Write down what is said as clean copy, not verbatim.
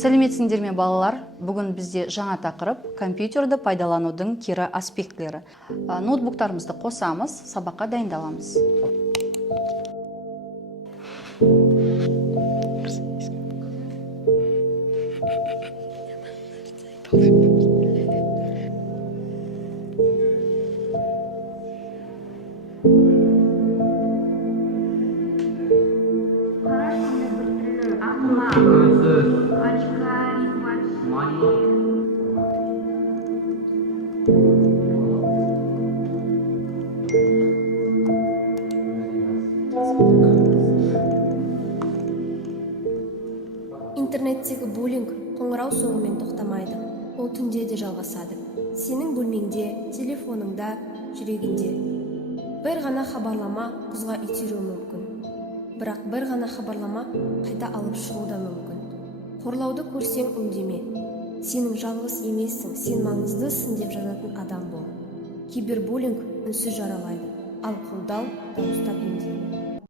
Сәлеметсіңдер ме балалар? Бүгін бізде жаңа тақырып компьютерді пайдаланудың кері аспектілері. Ноутбуктарымызды қосамыз, сабаққа дайындаламыз. Интернеттегі буллинг қоңырау соғумен тоқтамайды. Ол түнде де жалғасады. Сенің бөлмеңде, телефоныңда, жүрегіңде. Бір ғана хабарлама қызға итеруі мүмкін. Бірақ бір ғана хабарлама қайта алып шығуы да мүмкін. Қорлауды көрсең үндеме. Сенің жалғыз емессің, сен маңыздысың деп жазатын адам бол. Кибербуллинг үнсіз жаралайды, ал қолдау дауыстап емдейді.